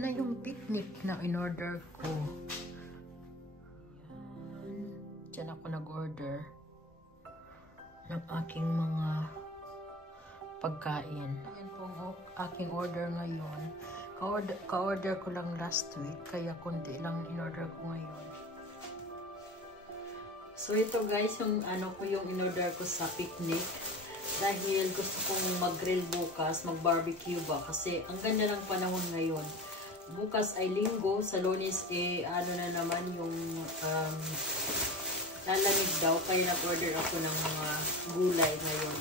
Yan na yung picnic na in-order ko. Yan. Diyan ako nag-order ng aking mga pagkain. Yan po ang aking order ngayon. Ka-order ko lang last week, kaya konti lang in-order ko ngayon. So ito guys, yung yung in-order ko sa picnic. Dahil gusto kong mag-grill bukas, mag-barbecue ba. Kasi ang ganda ng panahon ngayon. Bukas ay linggo, sa Lunes na naman yung lalamig daw. Kaya nag-order ako ng mga gulay ngayon.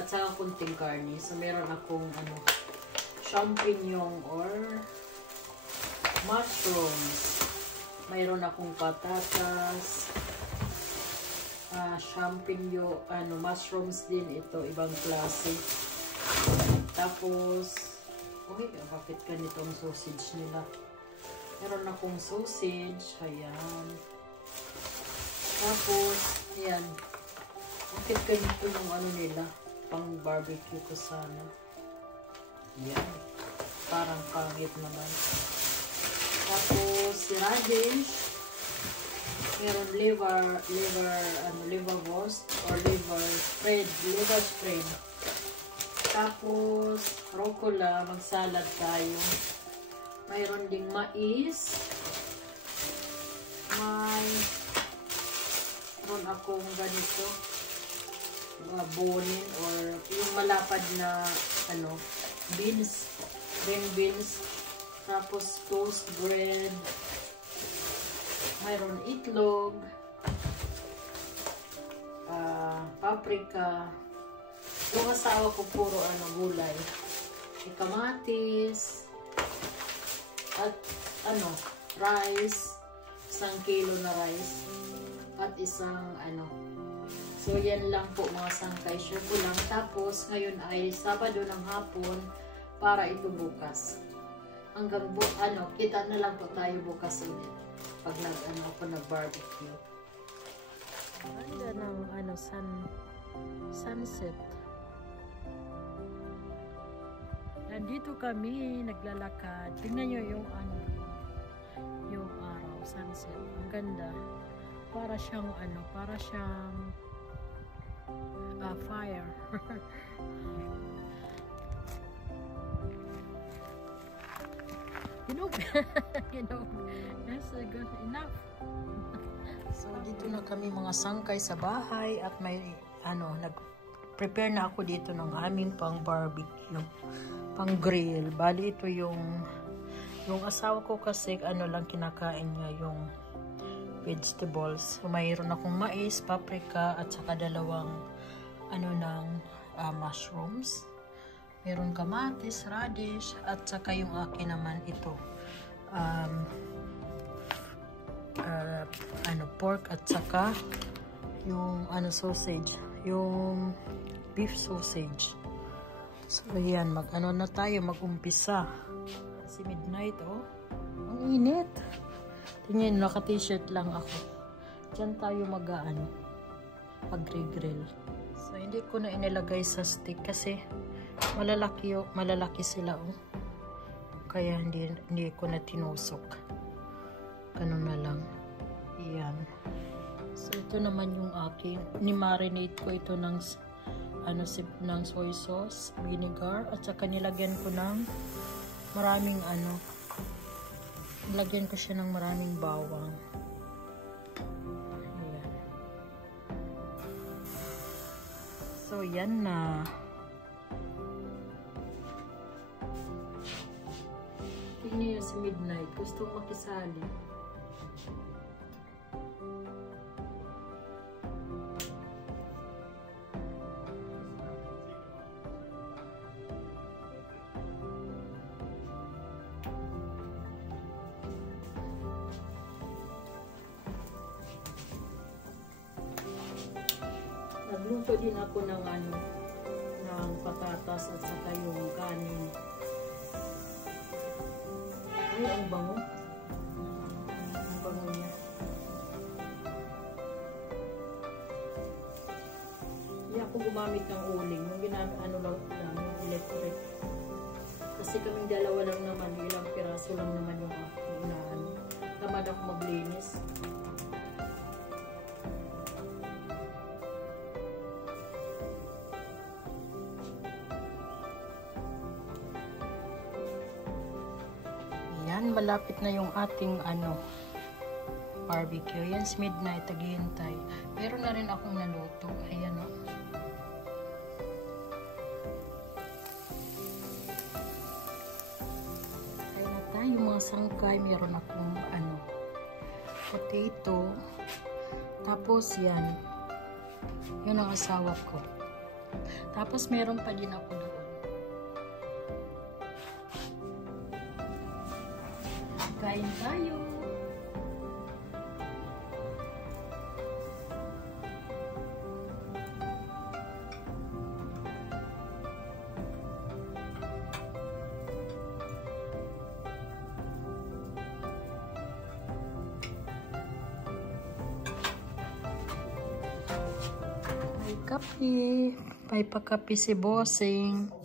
At saka kunting karne. So meron akong champignon or mushrooms. Mayroon akong patatas. Champignon, mushrooms din ito, ibang klase. Tapos, bakit ganitong sausage nila? Meron akong sausage, ayan. Tapos, ayan. Bakit ganito yung nila? Pang barbecue ko sana. Ayan. Parang pangit naman. Tapos, radish. Meron liverwurst or liver spread. Tapos, rucola, magsalad tayo. Mayroon ding mais. Mayroon akong ganito, bonin or yung malapad na beans, green beans. Tapos, toast bread. Mayroon itlog, paprika. Yung asawa ko puro gulay. Kamatis, at rice, 1 kilo na rice, at isang So yan lang po mga sangkay. Share ko lang. Tapos ngayon ay Sabado ng hapon para ito bukas. Hanggang kita na lang po tayo bukas ulit. Pag nag-barbecue. Ganda ng sunset. Nandito kami naglalakad. Tingnan nyo yung araw, sunset. Ang ganda. Para siyang fire. That's good enough. So dito na kami mga sangkay sa bahay at may nag-prepare na ako dito ng aming pang barbecue, pang grill. Bali ito yung asawa ko kasi lang kinakain niya yung vegetables. So mayroon akong mais, paprika at saka dalawang mushrooms. Meron kamatis, radish, at saka yung akin naman ito. Pork at saka yung sausage. Yung beef sausage. So, ayan. Na tayo, mag-umpisa. Kasi midnight, ang init. Tingnan, naka-t-shirt lang ako. Diyan tayo mag-grill. So, hindi ko na inilagay sa stick kasi malalaki sila kaya hindi ko na tinusok. Ganun na lang. Iyan. So ito naman yung aking ni-marinate ko ito ng soy sauce, vinegar, at saka nilagyan ko ng maraming nilagyan ko siya ng maraming bawang. Ayan. So yan na. Tingnan sa midnight. Gusto makisali. Nagluto din ako ng patatas at saka yung kanin. Ay, ang bango. Ang bango niya. Hindi ako gumamit ng uling. Yung ginamit, lang, yung electric. Kasi kaming dalawa lang naman, ilang piraso lang naman yung unahan. Tamad ako maglinis. Yan, malapit na yung ating barbecue. Yan, midnight, taghihintay. Meron na rin akong naluto. Ayan o. Ayan na tayo, yung mga sangkay. Meron akong potato. Tapos yan. Yun ang asawa ko. Tapos meron pa din ako doon. Kain tayo. May kape. May pakape si Bossing.